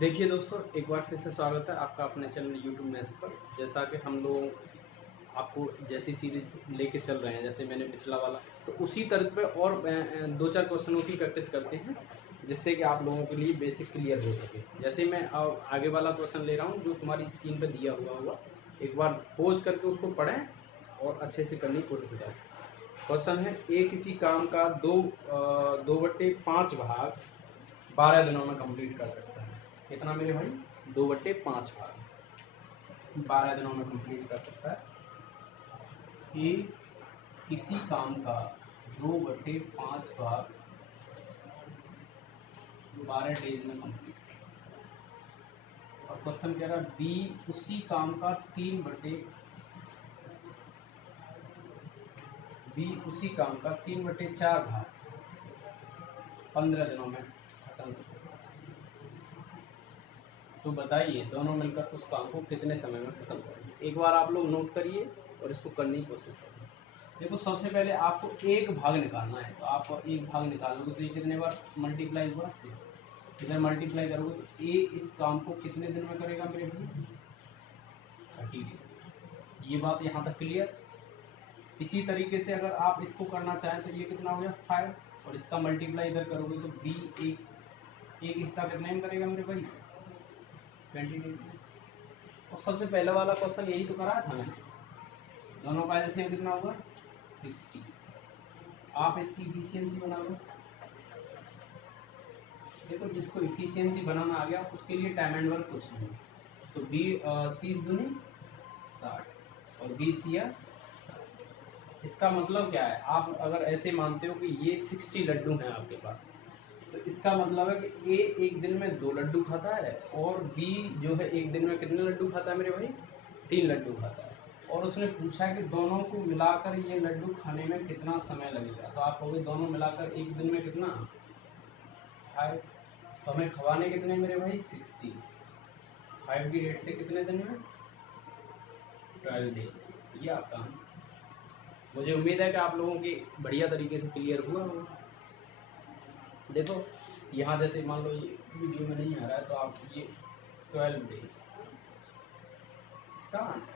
देखिए दोस्तों, एक बार फिर से स्वागत है आपका अपने चैनल यूट्यूब मैथ्स पर। जैसा कि हम लोग आपको जैसी सीरीज लेके चल रहे हैं, जैसे मैंने पिछला वाला, तो उसी तर्ज पे और दो चार क्वेश्चनों की प्रैक्टिस करते हैं, जिससे कि आप लोगों के लिए बेसिक क्लियर हो सके। जैसे मैं आगे वाला क्वेश्चन ले रहा हूँ जो तुम्हारी स्क्रीन पर दिया हुआ होगा, एक बार पोज करके उसको पढ़ें और अच्छे से करने की कोशिश करें। क्वेश्चन है, ए किसी काम का 2/5 भाग 12 दिनों में कंप्लीट कर सकता है। कितना मेरे भाई? 2/5 भाग 12 दिनों में कंप्लीट कर सकता है। ये किसी काम का 2/5 भाग 12 डेज में कंप्लीट। और क्वेश्चन कह रहा है बी उसी काम का 3/4 भाग 15 दिनों में खत्म। तो बताइए दोनों मिलकर उस काम को कितने समय में खत्म करेंगे। एक बार आप लोग नोट करिए और इसको करने की कोशिश करिए। देखो, सबसे पहले आपको एक भाग निकालना है, तो आप एक भाग निकालोगे तो ये कितने बार मल्टीप्लाई हुआ से इधर मल्टीप्लाई करोगे तो ए इस काम को कितने दिन में करेगा मेरे भाई? 30 दिन। ये बात यहाँ तक क्लियर। इसी तरीके से अगर आप इसको करना चाहें तो ये कितना हो गया 5, और इसका मल्टीप्लाई इधर करोगे तो बी एक हिस्सा कितने में करेगा मेरे भाई? 20 डेज। और सबसे पहले वाला क्वेश्चन यही तो कराया था मैंने। दोनों का एलसीएम कितना होगा? 60। आप इसकी इफिशियंसी बना लो। देखो, जिसको इफिशियंसी बनाना आ गया उसके लिए टाइम एंड वर्क कुछ नहीं। तो 30 दूनी 60 और 20 दिया 60। इसका मतलब क्या है? आप अगर ऐसे मानते हो कि ये 60 लड्डू हैं आपके पास, तो इसका मतलब है कि ए एक दिन में 2 लड्डू खाता है और बी जो है एक दिन में कितने लड्डू खाता है मेरे भाई? 3 लड्डू खाता है। और उसने पूछा है कि दोनों को मिलाकर ये लड्डू खाने में कितना समय लगेगा। तो आप कहोगे दोनों मिलाकर एक दिन में कितना? 5। तो हमें खवाने कितने मेरे भाई? 60। 5 की रेट से कितने दिन में? 12 डेज। ये आपका आंसर। मुझे उम्मीद है कि आप लोगों की बढ़िया तरीके से क्लियर हुआ होगा। देखो, यहाँ जैसे मान लो ये वीडियो में नहीं आ रहा है, तो आप ये 12 डेज इसका आंसर है।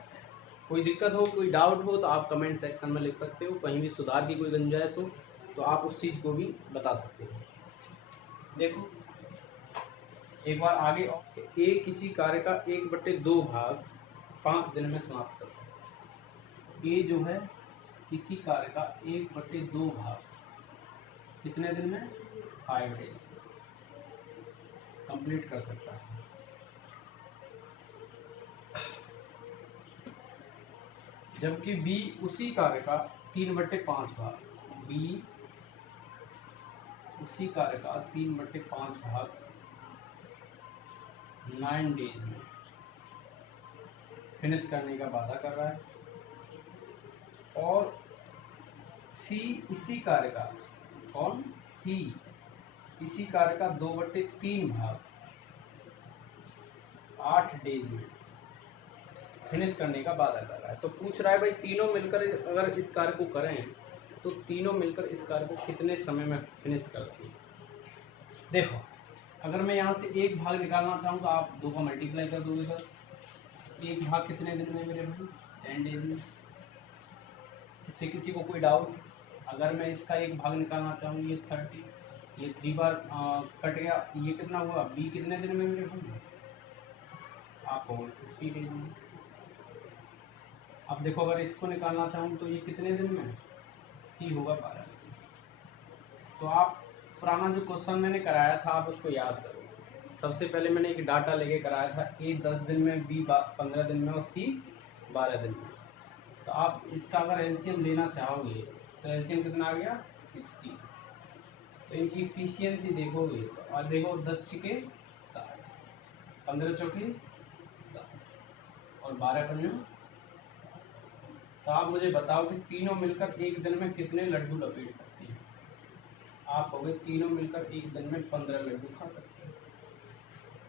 कोई दिक्कत हो, कोई डाउट हो तो आप कमेंट सेक्शन में लिख सकते हो। कहीं भी सुधार की कोई गुंजाइश हो तो आप उस चीज़ को भी बता सकते हो। देखो, एक बार आगे, ए किसी कार्य का 1/2 भाग 5 दिन में समाप्त कर सकता है। ए जो है किसी कार्य का 1/2 भाग कितने दिन में? 5 डेज कंप्लीट कर सकता है। जबकि बी उसी कार्य का 3/5 भाग, बी उसी कार्य का 3/5 भाग 9 डेज में फिनिश करने का वादा कर रहा है। और सी इसी कार्य का, कौन? सी इसी कार्य का 2/3 भाग 8 डेज में फिनिश करने का वादा कर रहा है। तो पूछ रहा है भाई तीनों मिलकर अगर इस कार्य को करें तो तीनों मिलकर इस कार्य को कितने समय में फिनिश करते हैं। देखो, अगर मैं यहाँ से एक भाग निकालना चाहूँ तो आप 2 का मल्टीप्लाई कर दोगे सर। एक भाग कितने दिन में मेरे भाई? 10 डेज में। इससे किसी को कोई डाउट? अगर मैं इसका एक भाग निकालना चाहूँ, ये 30, ये 3 बार कट गया, ये कितना हुआ? बी कितने दिन में मेरे भाई? आपको 50 डेज में। अब देखो, अगर इसको निकालना चाहूँ तो ये कितने दिन में? सी होगा 12 दिन। तो आप पुराना जो क्वेश्चन मैंने कराया था आप उसको याद करो। सबसे पहले मैंने एक डाटा लेके कराया था, ए 10 दिन में, बी 15 दिन में और सी 12 दिन में। तो आप इसका अगर एलसीएम लेना चाहोगे तो एलसीएम कितना आ गया? 60। तो इनकी इफिशियंसी देखोगे तो और देखो 10 छिके 60, 15 चौके 60 और 12 पंजे। तो आप मुझे बताओ कि तीनों मिलकर एक दिन में कितने लड्डू लपेट सकती हैं। आप कहोगे तीनों मिलकर एक दिन में 15 लड्डू खा सकते हैं।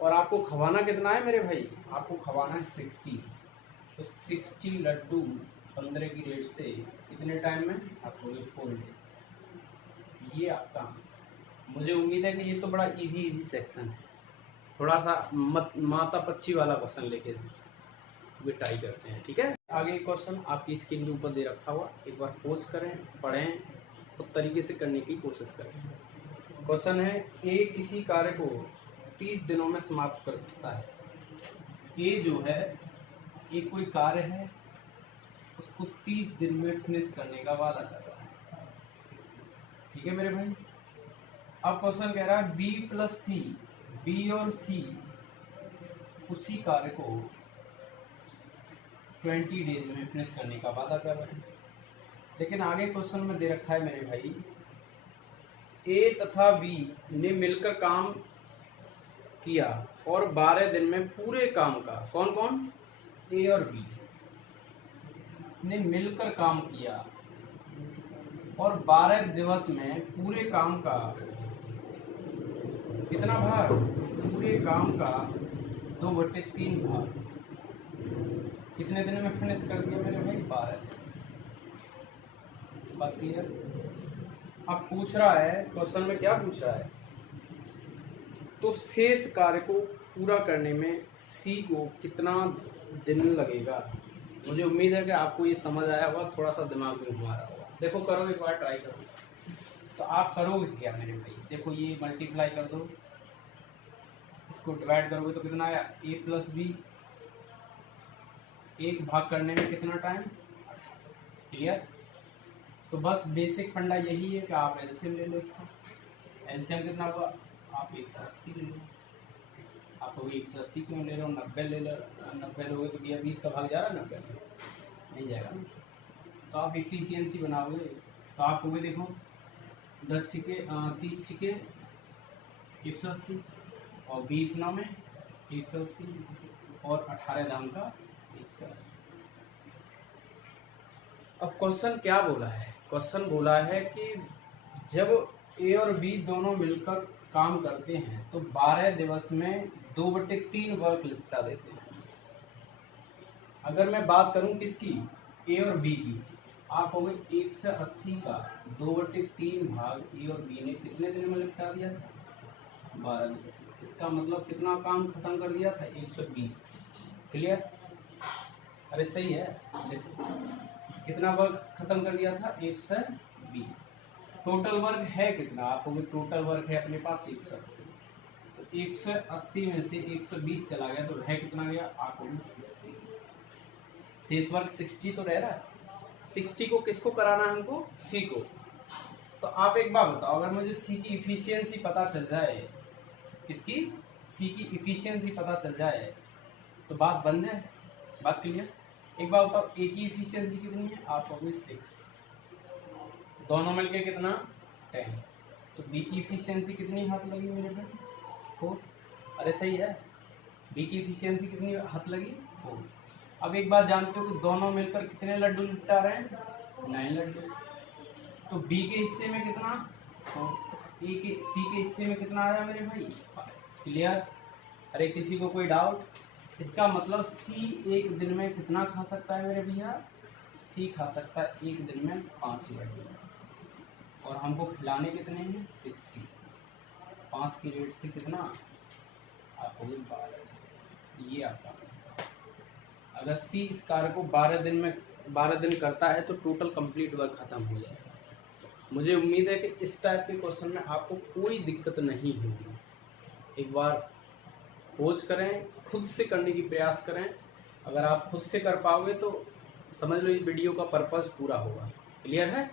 और आपको खवाना कितना है मेरे भाई? आपको खवाना है 60। तो 60 लड्डू 15 की रेट से कितने टाइम में? आप कहोगे 4 डेज। ये आपका आंसर। मुझे उम्मीद है कि ये तो बड़ा इजी सेक्शन है। थोड़ा सा माता पक्षी वाला क्वेश्चन लेके भी ट्राई करते हैं, ठीक है। आगे क्वेश्चन आपकी स्क्रीन के ऊपर दे रखा हुआ, एक बार पोज करें, पढ़ें, खुद तरीके से करने की कोशिश करें। क्वेश्चन है, ए किसी कार्य को 30 दिनों में समाप्त कर सकता है। ए जो है, एक कोई कार्य है, उसको 30 दिन में फिनिश करने का वादा कर रहा है, ठीक है मेरे भाई। अब क्वेश्चन कह रहा है बी प्लस सी, बी और सी उसी कार्य को 20 डेज में फिनिश करने का वादा कर रहे हैं। लेकिन आगे क्वेश्चन में दे रखा है मेरे भाई, ए तथा बी ने मिलकर काम किया और 12 दिन में पूरे काम का, कौन कौन, ए और बी ने मिलकर काम किया और 12 दिवस में पूरे काम का कितना भाग, पूरे काम का 2/3 भाग कितने दिन में फिनिश कर दिया मेरे भाई, 12 दिन। बात क्लियर। अब पूछ रहा है, क्वेश्चन में क्या पूछ रहा है, तो शेष कार्य को पूरा करने में सी को कितना दिन लगेगा। मुझे उम्मीद है कि आपको ये समझ आया होगा, थोड़ा सा दिमाग में घुमा रहा होगा। देखो करो, एक बार ट्राई करो। तो आप करोगे क्या मेरे भाई, देखो ये मल्टीप्लाई कर दो, इसको डिवाइड करोगे तो कितना आया, ए प्लस बी, एक भाग करने में कितना टाइम, क्लियर। तो बस बेसिक फंडा यही है कि आप एलसीएम ले लो इसका। एलसीएम कितना होगा, आप 180 ले लो। आप लोग 180 क्यों ले रहे हो, 90 ले लो। 90 लोगे तो भैया 20 का भाग जा रहा है, 90 नहीं जाएगा ना। तो आप एफिशिएंसी बनाओगे तो आप होगे, देखो 10 छिके 30 छिके 180 और 20 9 में 180 और 18 दाम का 180। अब क्वेश्चन क्या बोला है, क्वेश्चन बोला है कि जब ए और बी दोनों मिलकर काम करते हैं तो 12 दिवस में 2/3 वर्क निपटा देते हैं। अगर मैं बात करूं किसकी, ए और बी की, आप हो गए 180 का 2/3 भाग ए और बी ने कितने दिन में निपटा दिया था, 12 दिन। इसका मतलब कितना काम खत्म कर दिया था, 120। क्लियर। अरे सही है, देखो कितना वर्क खत्म कर दिया था, 120। टोटल वर्क है कितना, आपको भी टोटल वर्क है अपने पास 180। तो 180 में से 120 चला गया तो रह कितना गया, आपको भी 60। शेष वर्क 60 तो रह रहा है। 60 को किसको कराना है हमको, सी को। तो आप एक बात बताओ, अगर मुझे सी की इफिशियंसी पता चल जाए, किसकी, सी की इफिशियंसी पता चल जाए तो बात बंद है, बात क्लियर। एक बार बताओ, ए की इफिशियंसी कितनी है, आप हो गई 6, दोनों मिलके कितना 10। तो बी की इफिशियंसी कितनी हाथ लगी मेरे भाई, 4। अरे सही है, बी की इफिशियंसी कितनी हाथ लगी, 4। अब एक बात जानते हो कि दोनों मिलकर कितने लड्डू निपटा रहे हैं, 9 लड्डू। तो बी के हिस्से में कितना, ए के, सी के हिस्से में कितना आया मेरे भाई, 5। क्लियर। अरे किसी को कोई डाउट, इसका मतलब सी एक दिन में कितना खा सकता है मेरे भैया, सी खा सकता है एक दिन में 5 लड्डू, और हमको खिलाने कितने हैं, 60। 5 की रेट से कितना, आपको 12। ये आपका, अगर सी इस कार्य को 12 दिन करता है तो टोटल कंप्लीट वर्क खत्म हो जाएगा। मुझे उम्मीद है कि इस टाइप के क्वेश्चन में आपको कोई दिक्कत नहीं होगी। एक बार खोज करें, खुद से करने की प्रयास करें। अगर आप खुद से कर पाओगे तो समझ लो इस वीडियो का पर्पस पूरा होगा। क्लियर है,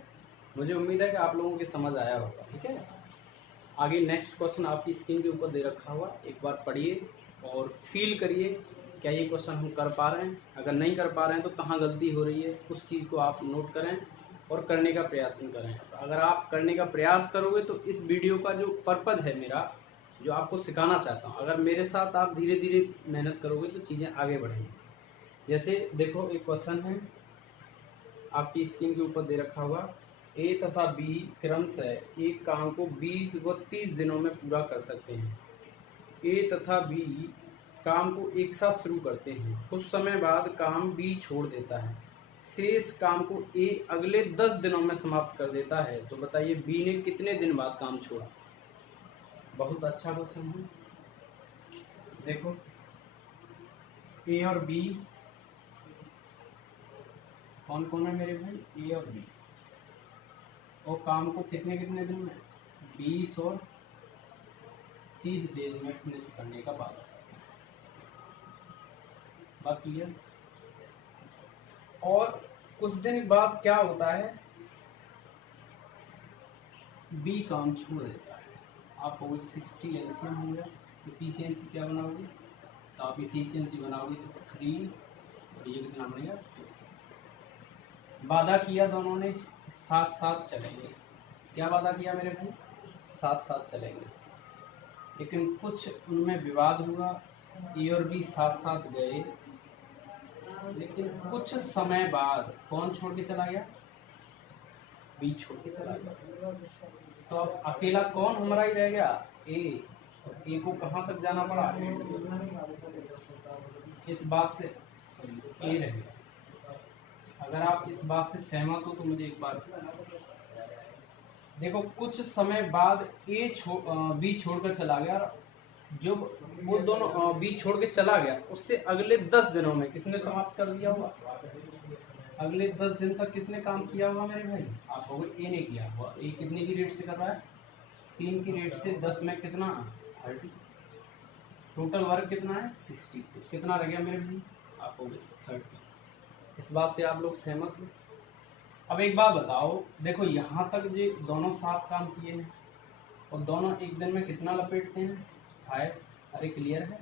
मुझे उम्मीद है कि आप लोगों के समझ आया होगा। ठीक है, आगे नेक्स्ट क्वेश्चन आपकी स्क्रीन के ऊपर दे रखा हुआ, एक बार पढ़िए और फील करिए क्या ये क्वेश्चन हम कर पा रहे हैं। अगर नहीं कर पा रहे हैं तो कहाँ गलती हो रही है, उस चीज़ को आप नोट करें और करने का प्रयत्न करें। अगर आप करने का प्रयास करोगे तो इस वीडियो का जो पर्पज़ है मेरा, जो आपको सिखाना चाहता हूँ, अगर मेरे साथ आप धीरे धीरे मेहनत करोगे तो चीज़ें आगे बढ़ेंगी। जैसे देखो एक क्वेश्चन है आपकी स्क्रीन के ऊपर दे रखा हुआ, ए तथा बी क्रमशः एक काम को 20 व 30 दिनों में पूरा कर सकते हैं। ए तथा बी काम को एक साथ शुरू करते हैं, कुछ समय बाद काम बी छोड़ देता है, शेष काम को ए अगले 10 दिनों में समाप्त कर देता है। तो बताइए बी ने कितने दिन बाद काम छोड़ा। बहुत अच्छा क्वेश्चन है। देखो ए और बी, कौन कौन है मेरे भाई, ए और बी, और काम को कितने कितने दिन में, 20 और 30 डेज में फिनिश करने का बात क्लियर। और कुछ दिन बाद क्या होता है, बी काम छोड़ देता है। आपको 60 एलसीएम हो गया, इफिशियंसी क्या बनाओगे, तो आप इफिशियंसी बनाओगे तो 3 और ये कितना बनेगा 2। वादा किया दोनों ने साथ साथ चलेंगे, क्या वादा किया मेरे भाई, साथ साथ चलेंगे, लेकिन कुछ उनमें विवाद हुआ, ए और बी साथ साथ गए, लेकिन कुछ समय बाद कौन छोड़ के चला गया, बी छोड़ के चला गया। तो अब अकेला कौन हमारा ही रह गया, ए, और ए को कहाँ तक जाना पड़ा, इस बात से, सॉरी ए रह गया। अगर आप इस बात से सहमत हो तो मुझे एक बात देखो, कुछ समय बाद बी छोड़कर चला गया, जो वो दोनों बी छोड़ के चला गया, उससे अगले 10 दिनों में किसने समाप्त कर दिया होगा, अगले 10 दिन तक किसने काम किया होगा मेरे भाई, आप कहोगे ए ने किया होगा। ए कितने की रेट से कर रहा है, 3 की रेट से, 10 में कितना 30, टोटल वर्क कितना है 60, तो कितना रह गया मेरे भाई, आप कहोगे 30। इस बात से आप लोग सहमत हो। अब एक बात बताओ, देखो यहाँ तक जो दोनों साथ काम किए हैं और दोनों एक दिन में कितना लपेटते हैं 5, अरे क्लियर है,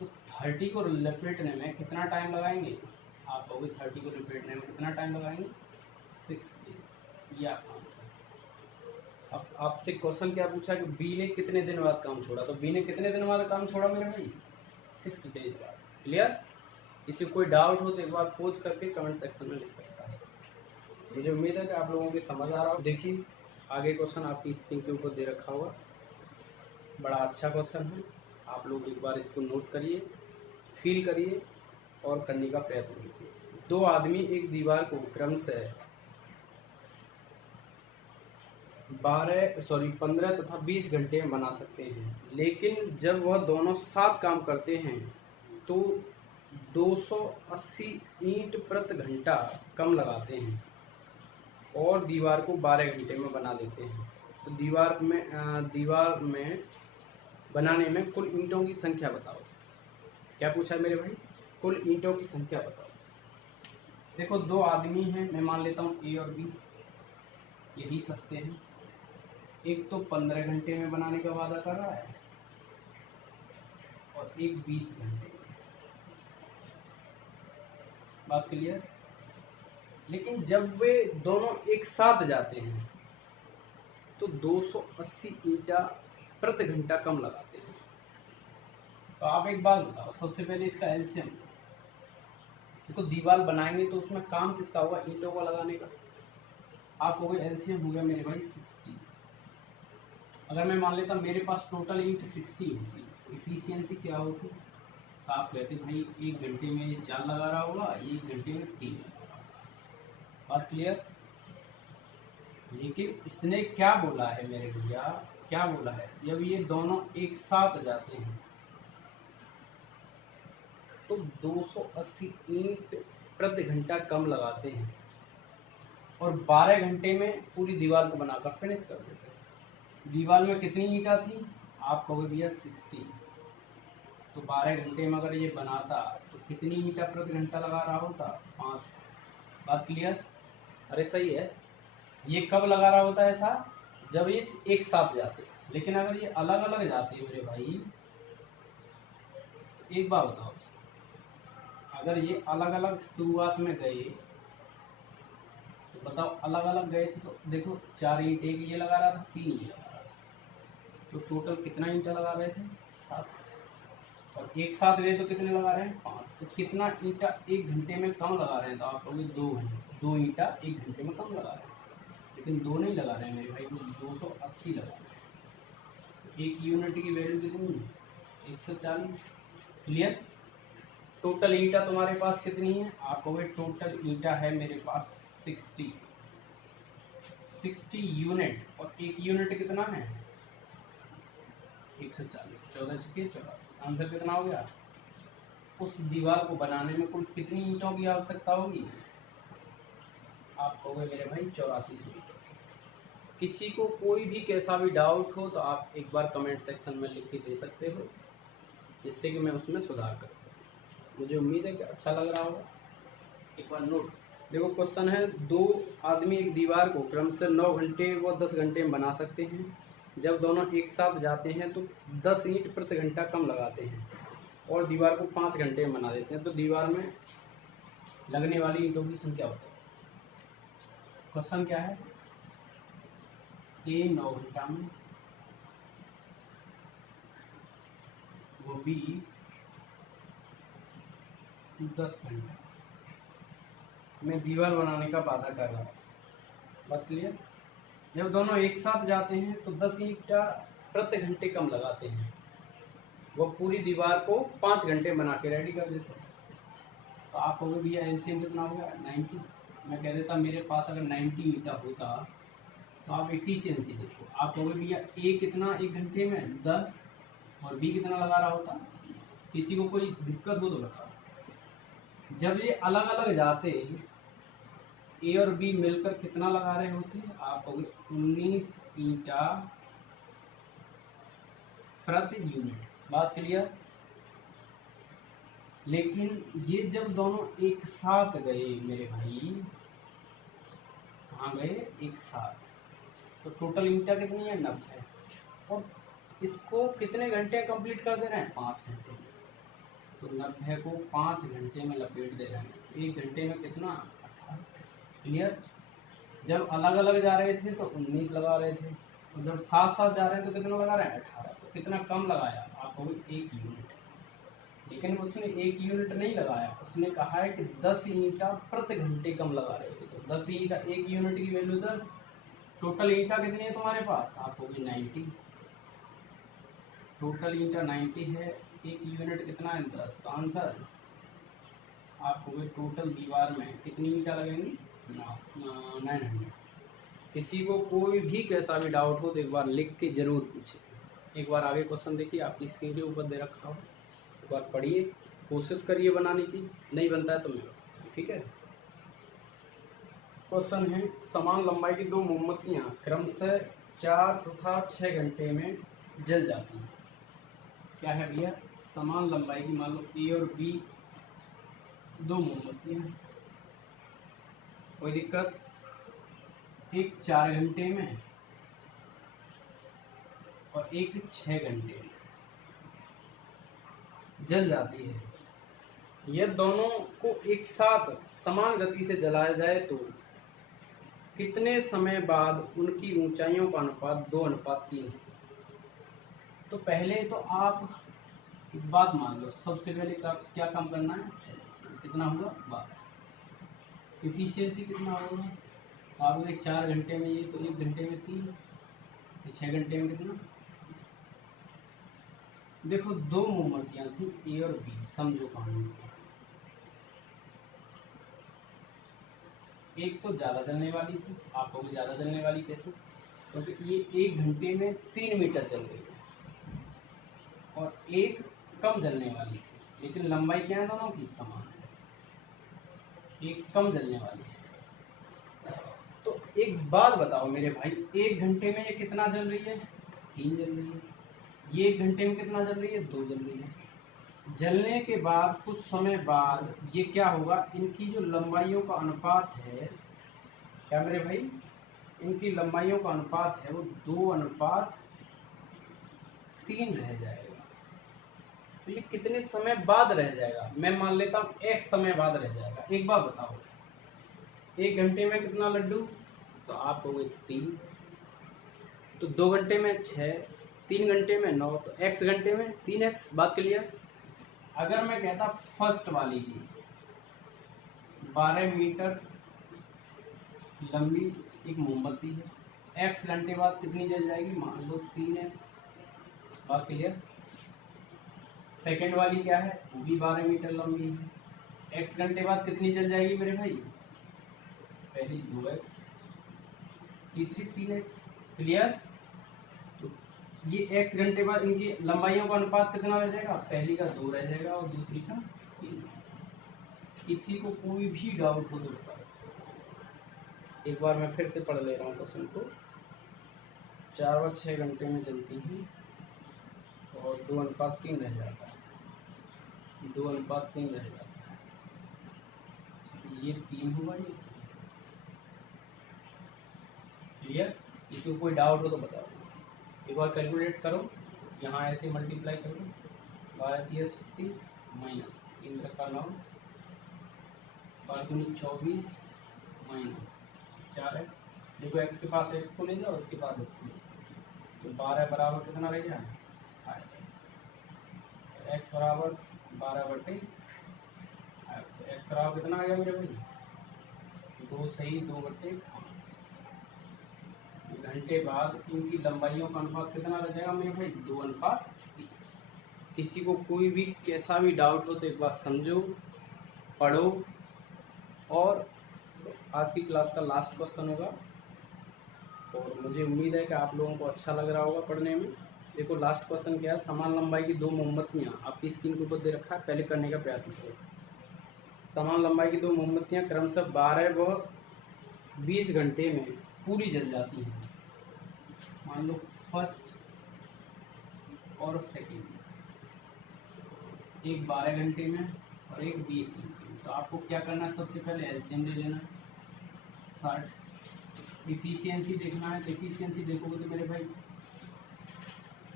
तो 30 को लपेटने में कितना टाइम लगाएंगे, आप कहोगे 30 को लपेटने में कितना टाइम लगाएंगे 6 डेज, ये आपका आंसर। अब आपसे क्वेश्चन क्या पूछा कि बी ने कितने दिन बाद काम छोड़ा, तो बी ने कितने दिन बाद काम छोड़ा मेरे भाई 6 डेज बाद। क्लियर, किसी कोई डाउट हो तो एक बार पोज करके कमेंट सेक्शन में लिख सकता है। मुझे उम्मीद है कि आप लोगों की समझ आ रहा हो। देखिए आगे क्वेश्चन आपकी स्क्रीन के ऊपर दे रखा होगा, बड़ा अच्छा क्वेश्चन है, आप लोग एक बार इसको नोट करिए, फील करिए और करने का प्रयत्न कीजिए। 2 आदमी एक दीवार को क्रमशः 15 तथा 20 घंटे में बना सकते हैं, लेकिन जब वह दोनों साथ काम करते हैं तो 280 ईंट प्रति घंटा कम लगाते हैं और दीवार को 12 घंटे में बना देते हैं। तो दीवार में बनाने में कुल ईंटों की संख्या बताओ। क्या पूछा है मेरे भाई, कुल ईंटों की संख्या बताओ। देखो 2 आदमी हैं, मैं मान लेता हूँ ए और बी, यही सस्ते हैं। एक तो 15 घंटे में बनाने का वादा कर रहा है और एक 20 घंटे। बात क्लियर। लेकिन जब वे दोनों एक साथ जाते हैं तो 280 ईंटा प्रति घंटा कम लगाते हैं। तो आप एक बात बताओ, सबसे पहले इसका एलसीएम देखो, दीवार बनाएंगे तो उसमें काम किसका होगा, ईंटों का लगाने का। आप हो गए एलसीएम हो गया मेरे भाई 60। अगर मैं मान लेता मेरे पास टोटल ईंट 60 होती, इफिशियंसी क्या होती, तो आप कहते भाई 1 घंटे में 4 लगा रहा होगा, 1 घंटे में 3 लगा रहा होगा। बात क्लियर। लेकिन इसने क्या बोला है मेरे भैया, क्या बोला है, जब ये दोनों एक साथ जाते हैं तो 280 ईंट प्रति घंटा कम लगाते हैं और 12 घंटे में पूरी दीवार को बनाकर फिनिश कर देते हैं। दीवार में कितनी ईंटा थी, आप कहोगे भैया 60, तो 12 घंटे में अगर ये बनाता तो कितनी ईंटा प्रति घंटा लगा रहा होता, 5। बात क्लियर। अरे सही है। ये कब लगा रहा होता है ऐसा, जब ये एक साथ जाते। लेकिन अगर ये अलग अलग जाते हैं मेरे भाई, तो एक बात बताओ, अगर ये अलग अलग शुरुआत में गए तो बताओ, अलग अलग गए थे तो देखो 4 ईंट एक ये लगा रहा था, 3 ये लगा रहा था, तो टोटल कितना ईंटा लगा रहे थे 7, और एक साथ गए तो कितने लगा रहे हैं 5। तो कितना ईंटा 1 घंटे में कम लगा रहे हैं, तो आप लोग 2 ईंटा 1 घंटे में कम लगा रहे हैं। लेकिन 2 नहीं लगा रहे हैं मेरे भाई, तो 280 लगा रहे हैं। एक यूनिट की वैल्यू कितनी 140। क्लियर। टोटल ईंटा तुम्हारे पास कितनी है, आप कहोगे टोटल ईंटा है मेरे पास 60 यूनिट, और एक यूनिट कितना है 140, 14 छक्के 84। आंसर कितना हो गया? उस दीवार को बनाने में कुल कितनी ईंटों की आवश्यकता होगी? आप हो गए मेरे भाई 84 ईंट। किसी को कोई भी कैसा भी डाउट हो तो आप एक बार कमेंट सेक्शन में लिख के दे सकते हो, जिससे कि मैं उसमें सुधार कर सकूँ। मुझे उम्मीद है कि अच्छा लग रहा होगा। एक बार नोट देखो, क्वेश्चन है, 2 आदमी एक दीवार को क्रमशः 9 घंटे व 10 घंटे में बना सकते हैं। जब दोनों एक साथ जाते हैं तो 10 ईंट प्रति घंटा कम लगाते हैं और दीवार को 5 घंटे में बना देते हैं। तो दीवार में लगने वाली ईंटों की संख्या बताओ। क्वेश्चन क्या है? ए 9 घंटा में, वो बी 10 घंटा में दीवार बनाने का वादा कर रहा है। बात क्लियर? जब दोनों एक साथ जाते हैं तो 10 ईंटा प्रति घंटे कम लगाते हैं। वो पूरी दीवार को 5 घंटे बना के रेडी कर देते हैं। तो आप कहोगे भैया एलसीएम कितना हो गया? 90। मैं कह देता मेरे पास अगर 90 ईंटा होता तो आप एफिशिएंसी देखो। आप कहोगे भैया ए कितना 1 घंटे में? 10। और बी कितना लगा रहा होता? किसी को कोई दिक्कत हो तो बताओ। जब ये अलग अलग जाते ए और बी मिलकर कितना लगा रहे होते? आप कहोगे 19 ईंटा प्रति यूनिट। बात क्लियर? लेकिन ये जब दोनों एक साथ गए मेरे भाई, कहाँ गए? एक साथ, तो टोटल ईंटा कितनी है? 90। और इसको कितने घंटे कंप्लीट कर दे रहे हैं? 5 घंटे में। तो 90 को 5 घंटे में लपेट दे रहे हैं। 1 घंटे में कितना? 18। क्लियर? जब अलग अलग जा रहे थे तो 19 लगा रहे थे, और जब साथ साथ जा रहे हैं तो कितना लगा रहे हैं? 18। तो कितना कम लगाया? आपको 1 यूनिट। लेकिन उसने 1 यूनिट नहीं लगाया, उसने कहा है कि 10 ईंटा प्रति घंटे कम लगा रहे थे। तो 10 ईंटा, 1 यूनिट की वैल्यू 10। टोटल ईंटा कितनी है तुम्हारे पास? आप होगी 90। टोटल ईंटा 90 है, 1 यूनिट कितना है? 10। तो आंसर आप होगी टोटल दीवार में कितनी ईंटा लगेंगी? 900। किसी को कोई भी कैसा भी डाउट हो तो एक बार लिख के जरूर पूछे। एक बार आगे क्वेश्चन देखिए, आपकी स्क्रीन के ऊपर दे रखा हो, एक बार पढ़िए, कोशिश करिए बनाने की। नहीं बनता है तो मैं बताऊँ, ठीक है? क्वेश्चन है, समान लंबाई की 2 मोमबत्तियां क्रमशः 4 तथा 6 घंटे में जल जाती हैं। क्या है भैया? समान लंबाई की, मान लो ए और बी 2 मोमबत्तियां, कोई दिक्कत? एक 4 घंटे में और एक 6 घंटे में जल जाती है। यह दोनों को एक साथ समान गति से जलाया जाए तो कितने समय बाद उनकी ऊंचाइयों का अनुपात 2:3 है? तो पहले तो आप एक बात मान लो, सबसे पहले क्या काम करना है? कितना होगा? 12। एफिशिएंसी कितना होगा? तो आप 4 घंटे में ये, तो 1 घंटे में 3, 6 घंटे में कितना? देखो 2 मोमबत्तियां थी ए और बी, समझो कहानी। एक तो ज़्यादा जलने वाली थी, आप कहोगे ज़्यादा जलने वाली कैसे? क्योंकि ये 1 घंटे में 3 मीटर जल रही है, और एक कम जलने वाली थी, लेकिन लंबाई क्या है दोनों की? समान है। एक कम जलने वाली है। तो एक बात बताओ मेरे भाई, 1 घंटे में ये कितना जल रही है? 3 जल रही है। ये 1 घंटे में कितना जल रही है? 2 जल रही है। जलने के बाद कुछ समय बाद ये क्या होगा? इनकी जो लंबाइयों का अनुपात है, क्या मेरे भाई? इनकी लंबाइयों का अनुपात है वो 2:3 रह जाएगा। तो ये कितने समय बाद रह जाएगा? मैं मान लेता हूँ 1 समय बाद रह जाएगा। एक बार बताओ, 1 घंटे में कितना लड्डू? तो आप हो गए 3, तो 2 घंटे में 6, 3 घंटे में 9, तो x घंटे में 3x। बात क्लियर? अगर मैं कहता फर्स्ट वाली की 12 मीटर लंबी एक मोमबत्ती है, x घंटे बाद कितनी जल जाएगी? मान लो 3x। बात क्लियर? सेकेंड वाली क्या है? वो भी 12 मीटर लंबी है, x घंटे बाद कितनी जल जाएगी मेरे भाई? पहली 2x, तीसरी 3x। क्लियर? तो ये x घंटे बाद इनकी लंबाइयों का अनुपात कितना रह जाएगा, पहली का 2 रह जाएगा और दूसरी का 3। किसी को कोई भी डाउट हो तो बता। एक बार मैं फिर से पढ़ ले रहा हूँ क्वेश्चन को। 4 व 6 घंटे में जलती है और 2:3 रह जाता है, 2:3 रह जाता है। ये 3 होगा, ये क्लियर। किसी को कोई डाउट हो तो बताओ। एक बार कैलकुलेट करो, यहाँ ऐसे मल्टीप्लाई करो, 12 3 36 माइनस 3 रखा 9, 5 24 माइनस 4x। देखो x के पास x को ले जाओ, उसके पास x को ले जाओ, तो 12 बराबर कितना रह गया, x बराबर 12/8। तो x बराबर कितना आ गया मेरे भाई, 2 सही 2/5। घंटे बाद इनकी लंबाइयों का अनुपात कितना रह जाएगा मेरे भाई, 2:3। किसी को कोई भी कैसा भी डाउट हो तो एक बार समझो, पढ़ो। और आज की क्लास का लास्ट क्वेश्चन होगा और मुझे उम्मीद है कि आप लोगों को अच्छा लग रहा होगा पढ़ने में। देखो लास्ट क्वेश्चन क्या है, समान लंबाई की 2 मोमबत्तियाँ, आपकी स्क्रीन के ऊपर दे रखा है, पहले करने का प्रयत्न करो। समान लंबाई की 2 मोमबत्तियाँ क्रमशः 12 व 20 घंटे में पूरी जल जाती हैं। मान लो फर्स्ट और सेकंड, एक 12 घंटे में और एक 20 घंटे में। तो आपको क्या करना है, सबसे पहले एलसीएम ले लेना है 60। इफिशियंसी देखना है, तो इफिशियंसी देखोगे तो मेरे भाई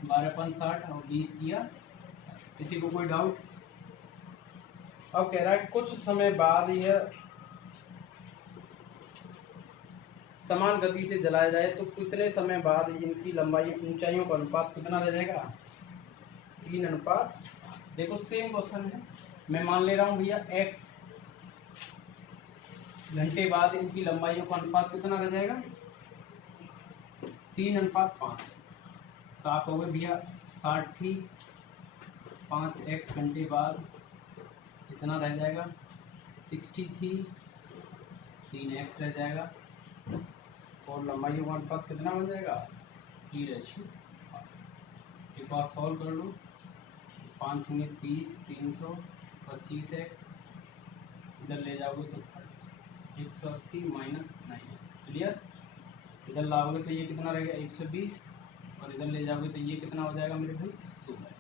12 60 और 20 दिया 60। किसी को कोई डाउट? अब कह रहा है कुछ समय बाद यह समान गति से जलाया जाए तो कितने समय बाद इनकी लंबाई ऊंचाइयों का अनुपात कितना रह जाएगा, 3:5। देखो सेम क्वेश्चन है, मैं मान ले रहा हूँ भैया x घंटे बाद इनकी लंबाइयों का अनुपात कितना रह जाएगा, 3:5। तो आप कहोगे भैया 60 थी, 5x घंटे बाद कितना रह जाएगा, 60 थी, 3x रह जाएगा और लंबाइयों का अनुपात कितना बन जाएगा, 3:5। एक बार सॉल्व कर लो, 5 × 30 300, 25x इधर ले जाओगे तो 180 माइनस 9x। क्लियर। इधर लाओगे तो ये कितना रहेगा 120 और इधर ले जाओगे तो ये कितना हो जाएगा मेरे भाई 16x।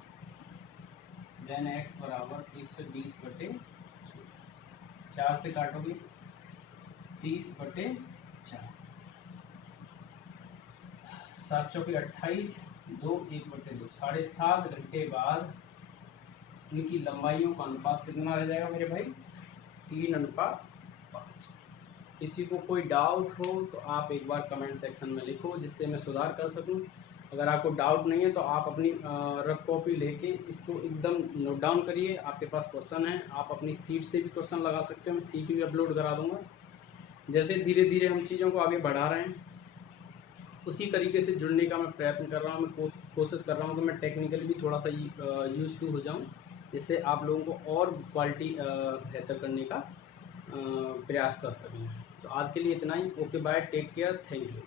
देन x बराबर 120/4 से काटोगे 30/4, 7 चौके 28, 2 1/2। 7.5 घंटे बाद इनकी लंबाइयों का अनुपात कितना रह जाएगा मेरे भाई, 3:5। किसी को कोई डाउट हो तो आप एक बार कमेंट सेक्शन में लिखो जिससे मैं सुधार कर सकूं। अगर आपको डाउट नहीं है तो आप अपनी रफ कॉपी लेके इसको एकदम नोट डाउन करिए। आपके पास क्वेश्चन है, आप अपनी सीट से भी क्वेश्चन लगा सकते हो, मैं सीट भी अपलोड करा दूंगा। जैसे धीरे धीरे हम चीज़ों को आगे बढ़ा रहे हैं उसी तरीके से जुड़ने का मैं प्रयत्न कर रहा हूँ। मैं कोशिश कर रहा हूँ कि मैं टेक्निकली भी थोड़ा सा यूज टू हो जाऊँ, जिससे आप लोगों को और क्वालिटी बेहतर करने का प्रयास कर सकें। तो आज के लिए इतना ही। Okay bye, take care, thank you.